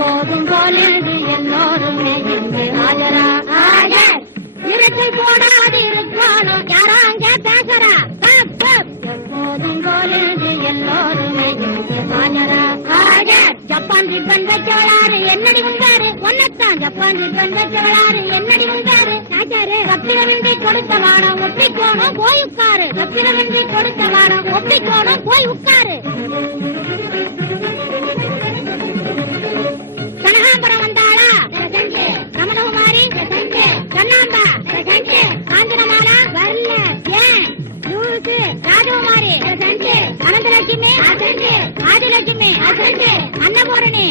எப்போதும் போலிருந்து எல்லோருமே இங்கு ஆஜரா இறக்கை போடாது இருக்கணும் யாராங்க பேசுறா எப்போதும் போலிருந்து எல்லோருமே இங்கு ஆஜரா ஜப்பான் ரிப்பன் வச்சவளாரு என்னடி வந்தாரு ஒன்னத்தான் ஜப்பான் ரிப்பன் வச்சவளாரு என்னடி வந்தாரு ரத்தினமின்றி கொடுத்த வாடம் ஒப்பிக்கோணும் போய் உட்காரு ரத்தினமின்றி கொடுத்த வாடம் ஒப்பிக்கோணும் போய் உட்காரு கனகாம்பரம் வந்தாளா ரமணகுமாரி கண்ணாம்பா காஞ்சனமாலா வரல ஏன் ராஜகுமாரி அனந்தலட்சுமி ஆதிலட்சுமி அன்னபூரணி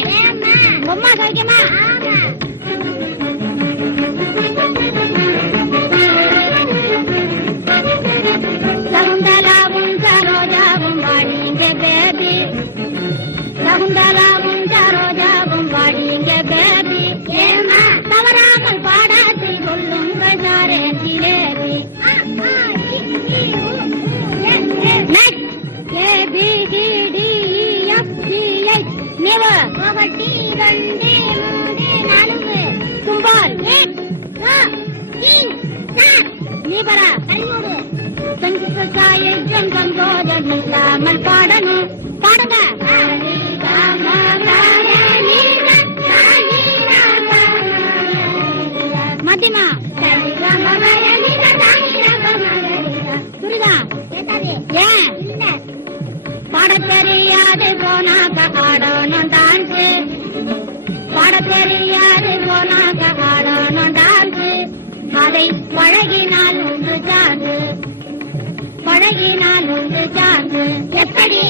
பொம்மா சௌக்கியமா சகுந்தலாவும் சரோஜாவும் வாடிங்க பேபி சகுந்தலாவும் சரோஜாவும் வாடிங்க பேபி ஏமா தவறாமல் பாடாத்தில் கொள்ளுங்க சாரே ஜிலேபி இல்லாமல் பாடணும் பாடுங்க மத்தியமா புரியுதா ஏன் பாட தெரியாது போனாக்க ஆடணும் டான்ஸ் பாட தெரியாது போனாக்க ஆடணும் டான்ஸ் அதை பழகினால் உண்டு சார்ந்து பழகினால் உண்டு சார்ந்து எப்படி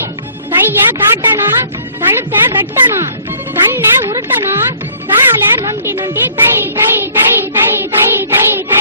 கைய காட்டணும் கழுத்தை வெட்டணும் கண்ணை உருட்டணும் காலை நொண்டி நொண்டி தை தை தை தை தை தை தை